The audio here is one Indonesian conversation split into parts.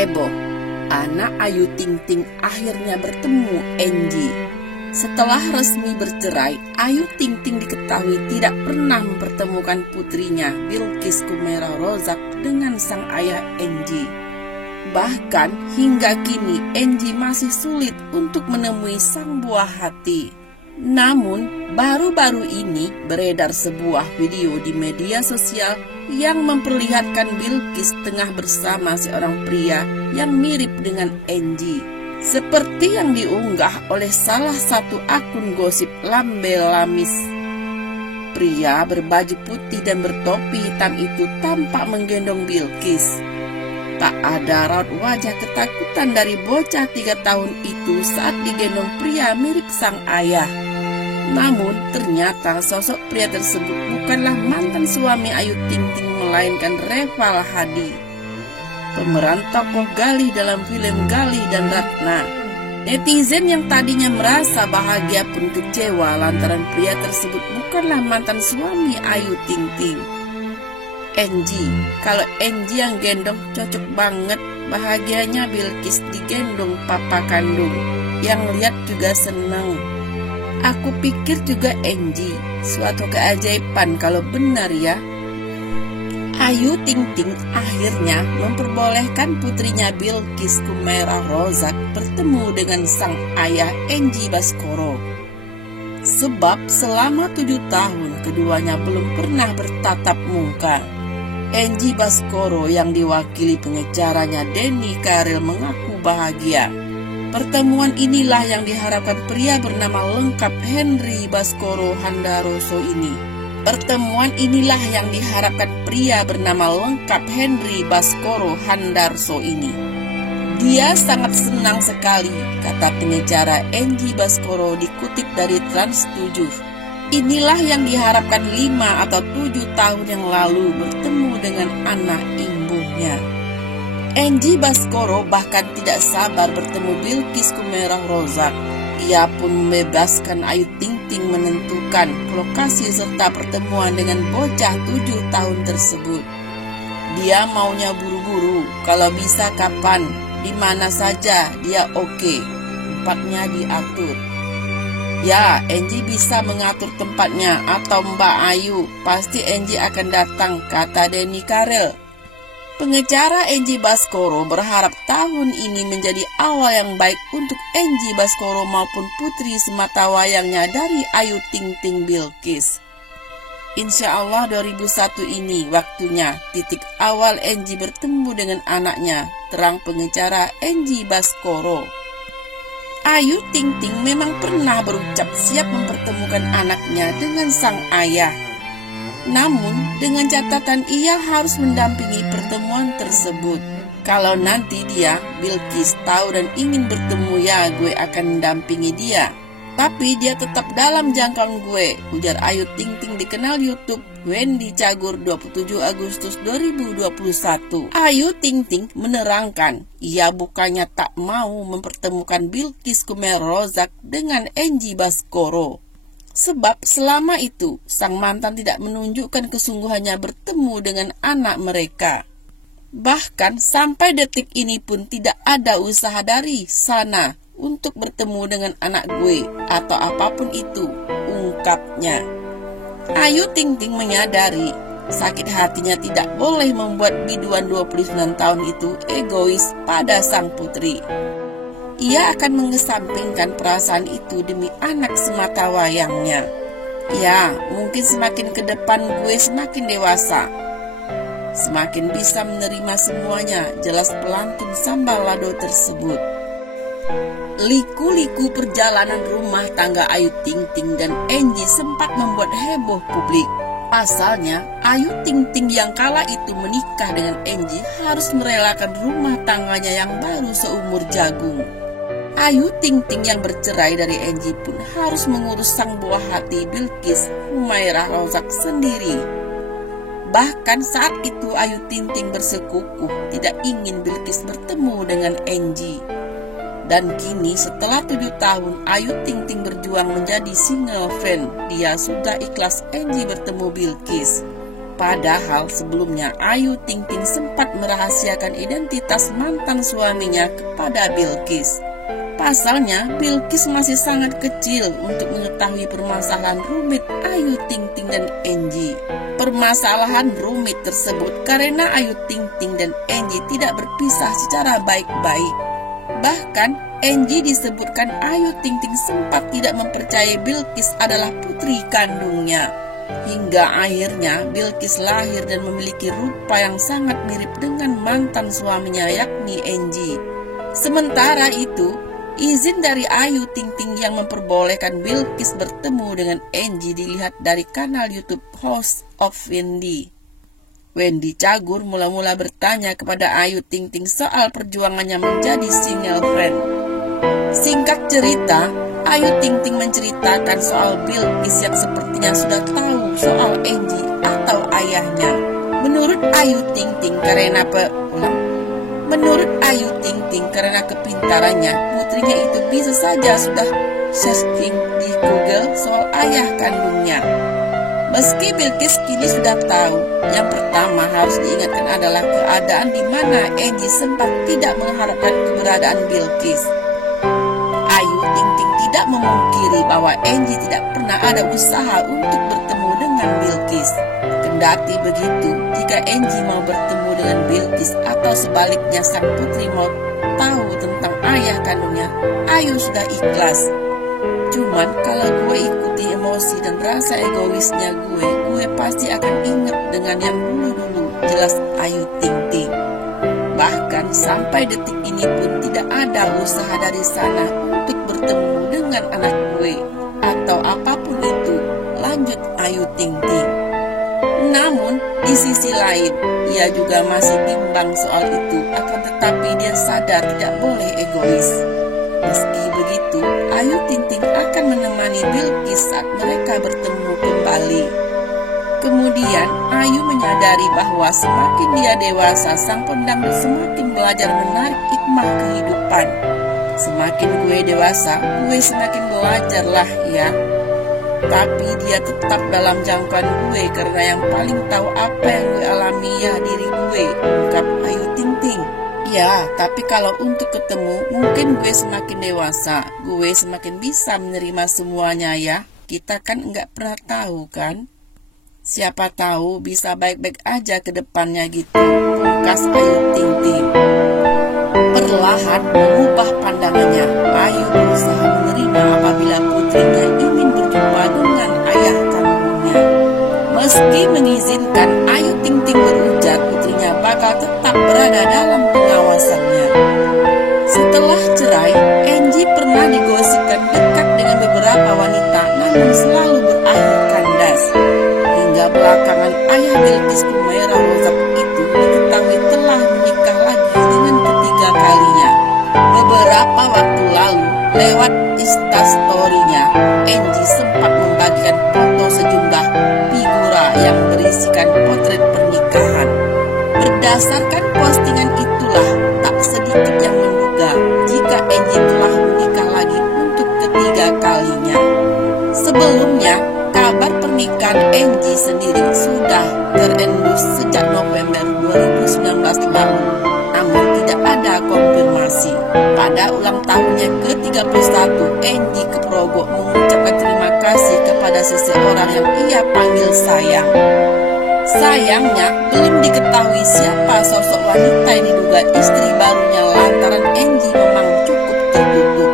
Heboh, anak Ayu Ting Ting akhirnya bertemu Enji. Setelah resmi bercerai, Ayu Ting Ting diketahui tidak pernah mempertemukan putrinya Bilqis Kumairah Rozak dengan sang ayah Enji. Bahkan hingga kini Enji masih sulit untuk menemui sang buah hati. Namun baru-baru ini beredar sebuah video di media sosial yang memperlihatkan Bilqis tengah bersama seorang pria yang mirip dengan Enji, seperti yang diunggah oleh salah satu akun gosip Lambe Lamis. Pria berbaju putih dan bertopi hitam itu tampak menggendong Bilqis. Tak ada raut wajah ketakutan dari bocah 3 tahun itu saat digendong pria mirip sang ayah. Namun ternyata sosok pria tersebut bukanlah mantan suami Ayu Ting Ting, melainkan Reval Hadi, pemeran tokoh Galih dalam film Galih dan Ratna. Netizen yang tadinya merasa bahagia pun kecewa lantaran pria tersebut bukanlah mantan suami Ayu Ting Ting. Enji, kalau Enji yang gendong cocok banget, bahagianya Bilqis digendong papa kandung, yang lihat juga senang. Aku pikir juga Enji, suatu keajaiban kalau benar ya. Ayu Ting Ting akhirnya memperbolehkan putrinya Bilqis Kumairah Rozak bertemu dengan sang ayah Enji Baskoro. Sebab selama 7 tahun keduanya belum pernah bertatap muka. Enji Baskoro yang diwakili pengacaranya Denny Karel mengaku bahagia. Pertemuan inilah yang diharapkan pria bernama lengkap Henry Baskoro Handaroso ini. Pertemuan inilah yang diharapkan pria bernama lengkap Henry Baskoro Handarso ini. Dia sangat senang sekali, kata pengacara Enji Baskoro dikutip dari Trans 7. Inilah yang diharapkan 5 atau 7 tahun yang lalu bertemu dengan anak ibunya. Enji Baskoro bahkan tidak sabar bertemu Bilqis Kumairah Rozak. Ia pun membebaskan Ayu Ting Ting menentukan lokasi serta pertemuan dengan bocah 7 tahun tersebut. Dia maunya buru-buru, kalau bisa kapan, di mana saja dia oke. Tempatnya diatur. Ya, Enji bisa mengatur tempatnya, atau Mbak Ayu, pasti Enji akan datang, kata Denny Karel. Pengacara Enji Baskoro berharap tahun ini menjadi awal yang baik untuk Enji Baskoro maupun putri sematawayangnya dari Ayu Ting Ting Bilqis. Insya Allah 2001 ini waktunya titik awal Enji bertemu dengan anaknya, terang pengacara Enji Baskoro. Ayu Ting Ting memang pernah berucap siap mempertemukan anaknya dengan sang ayah. Namun dengan catatan ia harus mendampingi pertemuan tersebut. Kalau nanti dia, Bilqis, tahu dan ingin bertemu, ya gue akan mendampingi dia. Tapi dia tetap dalam jangkauan gue, ujar Ayu Ting Ting di kanal YouTube Wendy Cagur 27 Agustus 2021. Ayu Ting Ting menerangkan, ia bukannya tak mau mempertemukan Bilqis Kumairah Rozak dengan Enji Baskoro. Sebab selama itu, sang mantan tidak menunjukkan kesungguhannya bertemu dengan anak mereka. Bahkan sampai detik ini pun tidak ada usaha dari sana untuk bertemu dengan anak gue atau apapun itu, ungkapnya. Ayu Ting Ting menyadari sakit hatinya tidak boleh membuat biduan 29 tahun itu egois pada sang putri. Ia akan mengesampingkan perasaan itu demi anak sematawayangnya. Ya, mungkin semakin ke depan gue semakin dewasa, semakin bisa menerima semuanya, jelas pelantun Sambalado tersebut. Liku-liku perjalanan rumah tangga Ayu Ting Ting dan Enji sempat membuat heboh publik. Pasalnya, Ayu Ting Ting yang kala itu menikah dengan Enji harus merelakan rumah tangganya yang baru seumur jagung. Ayu Ting Ting yang bercerai dari Enji pun harus mengurus sang buah hati Bilqis Kumairah Rozak sendiri. Bahkan saat itu Ayu Ting Ting bersekukuh tidak ingin Bilqis bertemu dengan Enji. Dan kini setelah 7 tahun Ayu Ting Ting berjuang menjadi single friend, dia sudah ikhlas Enji bertemu Bilqis. Padahal sebelumnya Ayu Ting Ting sempat merahasiakan identitas mantan suaminya kepada Bilqis. Pasalnya, Bilqis masih sangat kecil untuk mengetahui permasalahan rumit Ayu Ting Ting dan Angie. Permasalahan rumit tersebut karena Ayu Ting Ting dan Angie tidak berpisah secara baik-baik. Bahkan, Angie disebutkan Ayu Ting Ting sempat tidak mempercayai Bilqis adalah putri kandungnya. Hingga akhirnya Bilqis lahir dan memiliki rupa yang sangat mirip dengan mantan suaminya yakni Angie. Sementara itu, izin dari Ayu Ting Ting yang memperbolehkan Bilqis bertemu dengan Angie dilihat dari kanal YouTube House of Wendy. Wendy Cagur mula-mula bertanya kepada Ayu Ting Ting soal perjuangannya menjadi single friend. Singkat cerita, Ayu Ting Ting menceritakan soal Bilqis yang sepertinya sudah tahu soal Angie atau ayahnya. Menurut Ayu Ting Ting karena kepintarannya, putrinya itu bisa saja sudah searching di Google soal ayah kandungnya. Meski Bilqis kini sudah tahu, yang pertama harus diingatkan adalah keadaan di mana Angie sempat tidak mengharapkan keberadaan Bilqis. Ayu Ting Ting tidak memungkiri bahwa Angie tidak pernah ada usaha untuk bertemu dengan Bilqis. Kendati begitu, jika Angie mau bertemu dengan Bilqis atau sebaliknya sang putri mau tahu tentang ayah kandungnya, Ayu sudah ikhlas. Cuman kalau gue ikuti emosi dan rasa egoisnya gue pasti akan ingat dengan yang dulu-dulu, jelas Ayu Ting Ting. Bahkan sampai detik ini pun tidak ada usaha dari sana untuk bertemu dengan anak gue atau apapun itu, lanjut Ayu Ting Ting. Namun di sisi lain, ia juga masih bimbang soal itu, akan tetapi dia sadar tidak boleh egois. Meski begitu, Ayu Ting Ting akan menemani Bilqis saat mereka bertemu kembali. Kemudian, Ayu menyadari bahwa semakin dia dewasa, sang pendangdut semakin belajar menarik hikmah kehidupan. Semakin gue dewasa, gue semakin belajar lah ya. Tapi dia tetap dalam jangkauan gue karena yang paling tahu apa yang gue alami ya diri gue, ungkap Ayu Ting Ting. Ya, tapi kalau untuk ketemu, mungkin gue semakin dewasa, gue semakin bisa menerima semuanya ya. Kita kan nggak pernah tahu kan? Siapa tahu bisa baik-baik aja ke depannya gitu, pungkas Ayu Ting Ting. Perlahan mengubah pandangannya, Ayu berusaha menerima apabila putrinya ingin berjumpa dengan ayah kandungnya. Meski mengizinkan, Ayu Ting Ting berujar putrinya bakal tetap berada dalam pengawasannya. Setelah cerai, Angie pernah digosipkan dekat dengan beberapa wanita, namun selalu berakhir kandas. Hingga belakangan ayah Bilqis Kumairah Rozak itu diketahui telah menikah lagi dengan ketiga kalinya. Beberapa waktu lalu, lewat Instastory-nya, Angie sempat membagikan foto sejumlah figura yang berisikan potret pernikahan. Berdasarkan postingan itulah, tak sedikit yang menduga jika Angie telah menikah lagi untuk ketiga kalinya. Sebelumnya, kabar pernikahan Angie sendiri sudah terendus sejak November 2019 lalu, namun tidak ada konfirmasi. Pada ulang tahunnya ke-31, Angie Keprogo mengucapkan terima kasih kepada seseorang yang ia panggil sayang. Sayangnya, belum diketahui siapa sosok wanita yang diduga istri barunya lantaran Angie memang cukup tertutup.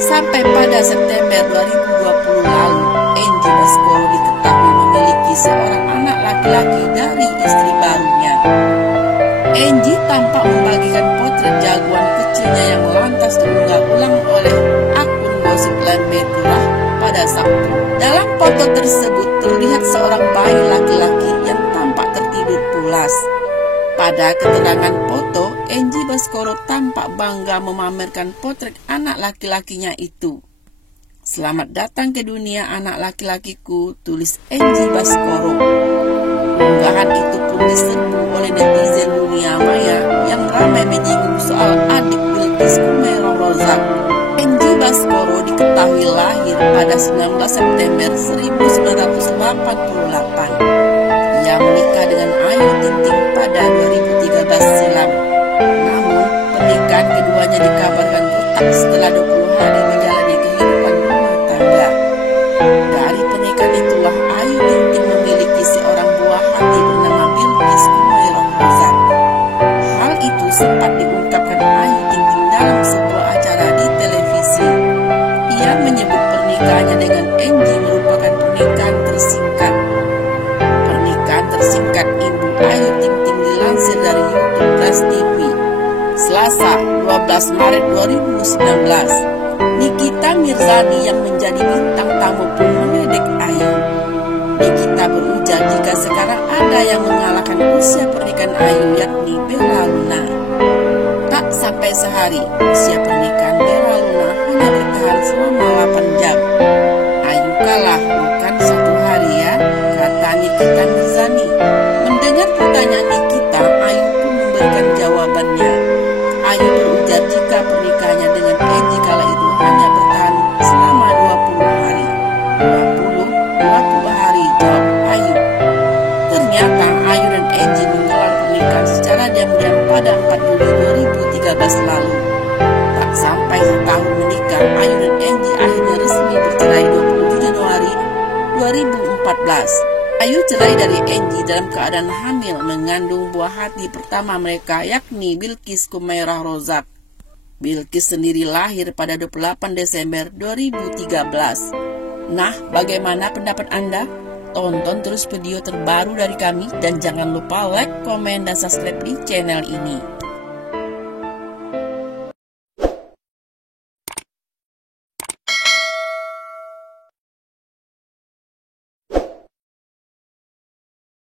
Sampai pada September 2020 lalu, Angie Baskoro diketahui memiliki seorang anak laki-laki dari istri barunya. Angie tampak membagikan potret jagoan kecilnya yang lantas diunggah ulang oleh akun Gosip Lambetura pada Sabtu. Dalam foto tersebut terlihat seorang bayi laki-laki yang tampak tertidur pulas. Pada keterangan foto, Angie Baskoro tampak bangga memamerkan potret anak laki-lakinya itu. Selamat datang ke dunia anak laki-lakiku, tulis Angie Baskoro. Unggahan itu pun diserbu oleh netizen dunia maya yang ramai menyinggung soal adik Bilqis Kumairah Rozak. Angie Baskoro diketahui lahir pada 19 September 1988. ia menikah dengan Ayu Ting Ting pada 2013 silam. Namun, pernikahan keduanya dikabarkan retak setelah 20 hari menjalani kehidupan rumah tangga. Dari pernikahan itulah Ayu Ting Ting memiliki seorang buah hati bernama Bilqis Kumairah Rozak. Hal itu sempat diungkapkan Ayu Ting Ting dalam sebuah acara di televisi. Ia menyebut pernikahannya dengan Angie merupakan pernikahan tersingkat. Pernikahan tersingkat Ibu Ayu Ting Ting dilansir dari YouTube Trans TV. Selasa, 12 Maret 2019, Nikita Mirzani yang menjadi bintang tamu pun meledek Ayu. Nikita berujar jika sekarang ada yang mengalahkan usia pernikahan Ayu, yakni Bella Luna. Tak sampai sehari, usia pernikahan Bella Luna hanya bertahan selama 8 jam. Ayu kalah, bukan 1 hari ya, kata Nikita Mirzani. Mendengar pertanyaan Nikita, Ayu pun memberikan jawabannya. Ayu berujar jika pernikahannya dengan Angie kala itu hanya bertahan selama 20 hari. 20 hari, jawab Ayu. Ternyata Ayu dan Angie menggelar pernikahan secara diam-diam pada 4 Juli 2013 lalu. Tak sampai setahun menikah, Ayu dan Angie akhirnya resmi bercerai 27 Januari 2014. Ayu cerai dari Angie dalam keadaan hamil mengandung buah hati pertama mereka, yakni Bilqis Kumairah Rozak. Bilqis sendiri lahir pada 28 Desember 2013. Nah, bagaimana pendapat Anda? Tonton terus video terbaru dari kami dan jangan lupa like, komen, dan subscribe di channel ini.